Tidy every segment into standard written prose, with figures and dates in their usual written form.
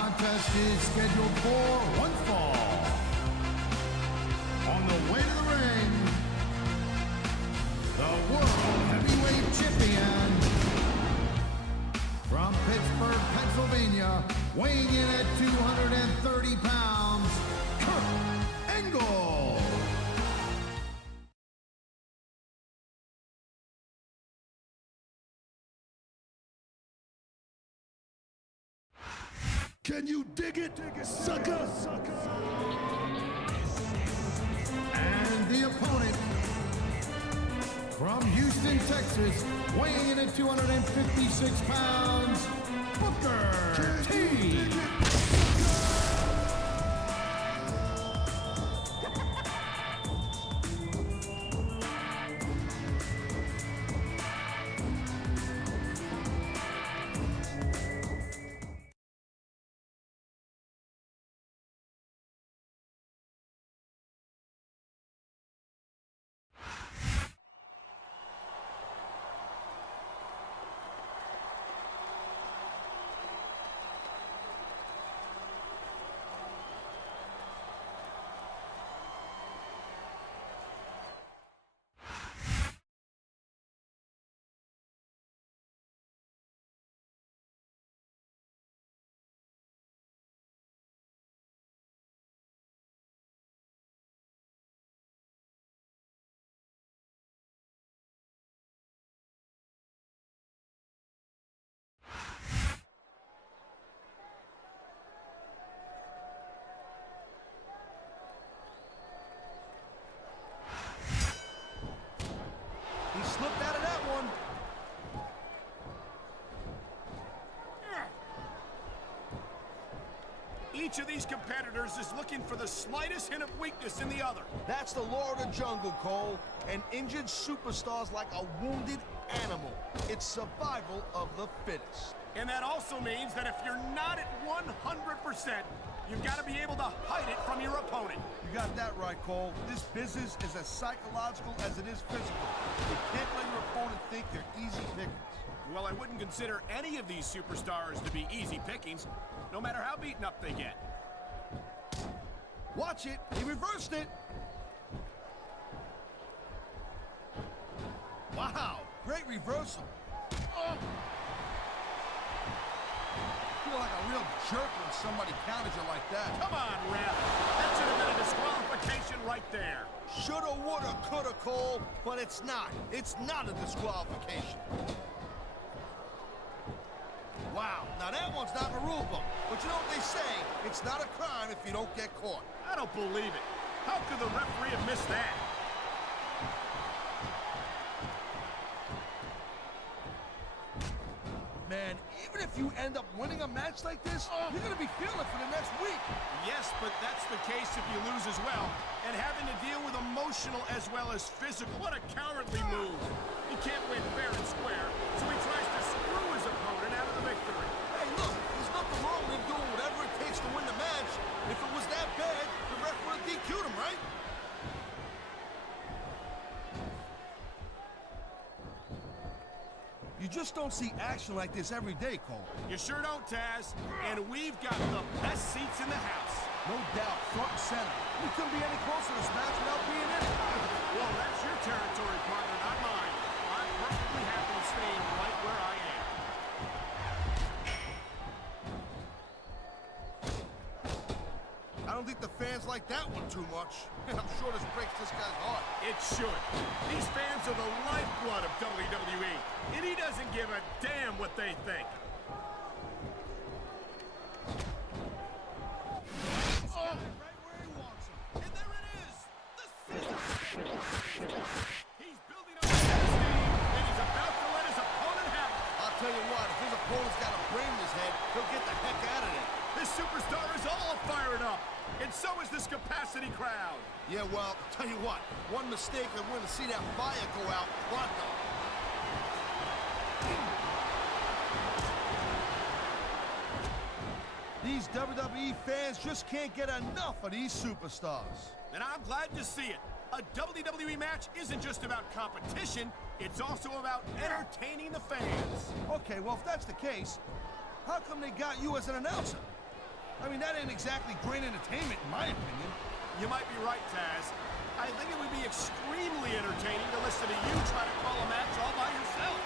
contest is scheduled for one fall. On the way to the ring, the World Heavyweight Champion from Pittsburgh, Pennsylvania, weighing in at 230 pounds, Kurt Angle. Can you dig it, sucker? And the opponent from Houston, Texas, weighing in at 256 pounds, Booker T. He slipped out of that one. Each of these competitors is looking for the slightest hint of weakness in the other. That's the law of the jungle, Cole. An injured superstar's like a wounded animal. It's survival of the fittest. And that also means that if you're not at 100%, you've got to be able to hide it from your opponent. You got that right, Cole. This business is as psychological as it is physical. You can't let your opponent think you're easy pickings. Well, I wouldn't consider any of these superstars to be easy pickings, no matter how beaten up they get. Watch it. He reversed it. Wow. Great reversal. Oh. You feel like a real jerk when somebody counters you like that. Come on, ref. That should have been a disqualification right there. Shoulda, woulda, coulda, Cole, but it's not. It's not a disqualification. Wow, now that one's not in the rule book. But you know what they say, it's not a crime if you don't get caught. I don't believe it. How could the referee have missed that? Man, even if you end up winning a match like this, you're gonna be feeling it for the next week. Yes, but that's the case if you lose as well. And having to deal with emotional as well as physical. What a cowardly move. He can't win fair and square, so he tries to screw his opponent out of the victory. Hey, look, there's nothing wrong with him doing whatever it takes to win the match. If it was that bad, the ref would have DQ'd him, right? You just don't see action like this every day, Cole. You sure don't, Taz. And we've got the best seats in the house. No doubt, front and center. We couldn't be any closer to this match without being in it. Well, that's your territory, partner, not mine. I'm perfectly happy staying right where I am. I don't think the fans like that one too much. I'm sure this breaks this guy's heart. It should. These fans are the lifeblood of WWE, and he doesn't give a damn what they think. Oh! Right where he wants him. And there it is! The scissors! He's building up his steam, and he's about to let his opponent have it. I'll tell you what, if his opponent's got a brain in his head, he'll get the heck out of there. This superstar is all fired up, and so is this capacity crowd. Yeah, well, tell you what, one mistake and we're going to see that fire go out pronto. These WWE fans just can't get enough of these superstars. And I'm glad to see it. A WWE match isn't just about competition, it's also about entertaining the fans. Okay, well, if that's the case, how come they got you as an announcer? I mean, that ain't exactly great entertainment, in my opinion. You might be right, Taz. I think it would be extremely entertaining to listen to you try to call a match all by yourself.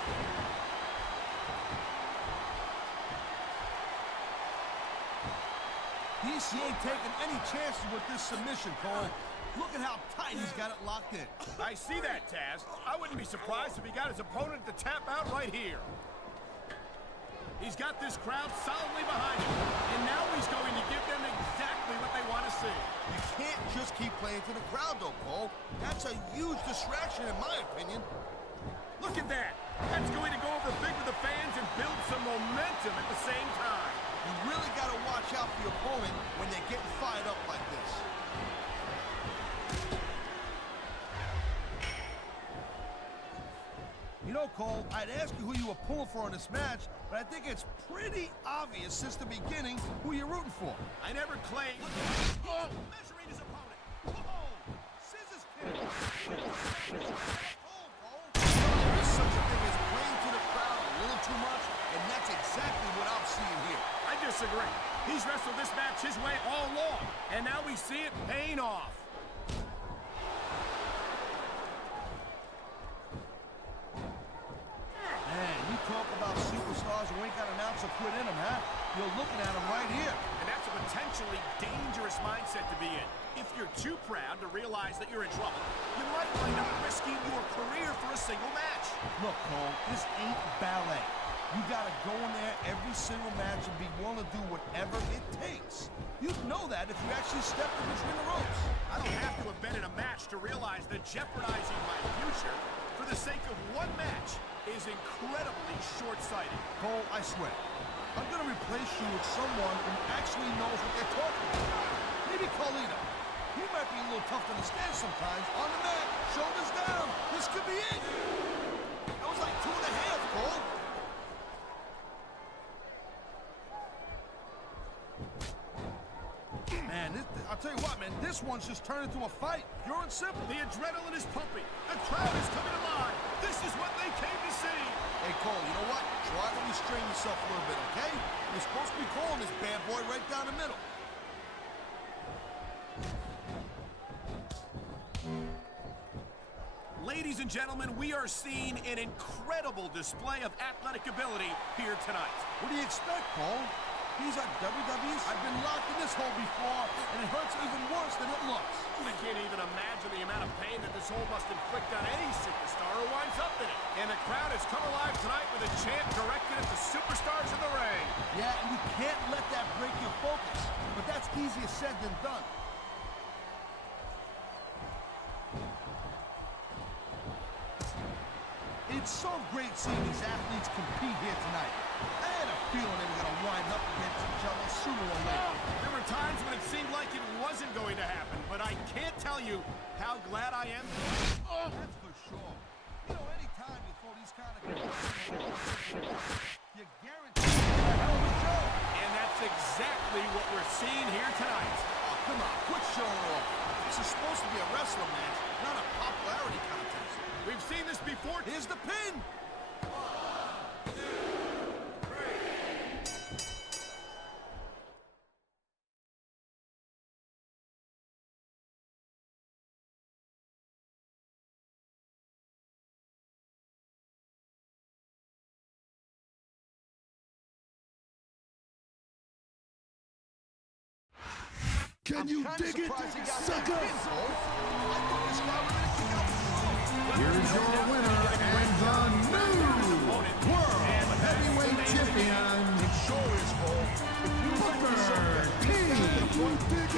DC ain't taking any chances with this submission, Cole. Look at how tight he's got it locked in. I see that, Taz. I wouldn't be surprised if he got his opponent to tap out right here. He's got this crowd solidly behind him, and now he's going to give them exactly what they want to see. You can't just keep playing to the crowd, though, Cole. That's a huge distraction, in my opinion. Look at that. That's going to go over big with the fans and build some momentum at the same time. You really got to watch out for your opponent when they're getting fired up like this. You know, Cole, I'd ask you who you were pulling for in this match, but I think it's pretty obvious since the beginning who you're rooting for. I never claimed... Oh! Measuring his opponent. Oh! Scissors kick. There is such a thing as playing to the crowd a little too much, and that's exactly what I'm seeing here. I disagree. He's wrestled this match his way all along, and now we see it paying off. Man, you talk about superstars who ain't got an ounce of quit in them, huh? You're looking at them right here. And that's a potentially dangerous mindset to be in. If you're too proud to realize that you're in trouble, you might wind up risking your career for a single match. Look, Cole, this ain't ballet. You gotta go in there every single match and be willing to do whatever it takes. You'd know that if you actually stepped in between the ropes. I don't have to have been in a match to realize that jeopardizing my future for the sake of one match is incredibly short-sighted. Cole, I swear, I'm gonna replace you with someone who actually knows what they're talking about. Maybe Carlito. He might be a little tough to understand sometimes. On the mat, shoulders down. This could be it. That was like 2.5, Cole. Man, I'll tell you what, man, this one's just turned into a fight. Pure and simple. The adrenaline is pumping. The crowd is coming alive. This is what they came to see. Hey, Cole, you know what? Try to restrain yourself a little bit, okay? You're supposed to be calling this bad boy right down the middle. Ladies and gentlemen, we are seeing an incredible display of athletic ability here tonight. What do you expect, Cole? These are WWE's. I've been locked in this hole before, and it hurts even worse than it looks. I can't even imagine the amount of pain that this hole must inflict on any superstar who winds up in it. And the crowd has come alive tonight with a chant directed at the superstars in the ring. Yeah, and you can't let that break your focus. But that's easier said than done. It's so great seeing these athletes compete here tonight. I had a feeling they were going to wind up against each other sooner or later. There were times when it seemed like it wasn't going to happen, but I can't tell you how glad I am. Oh, that's for sure. You know, anytime you throw these kind of you guarantee a hell of a show. And that's exactly what we're seeing here tonight. Oh, come on, quit showing off. This is supposed to be a wrestling match, not a popularity contest. We've seen this before. Here's the pin. 1, 2, 3. Can you dig it, sucker? Here's your winner and the new World Heavyweight Champion, Booker T.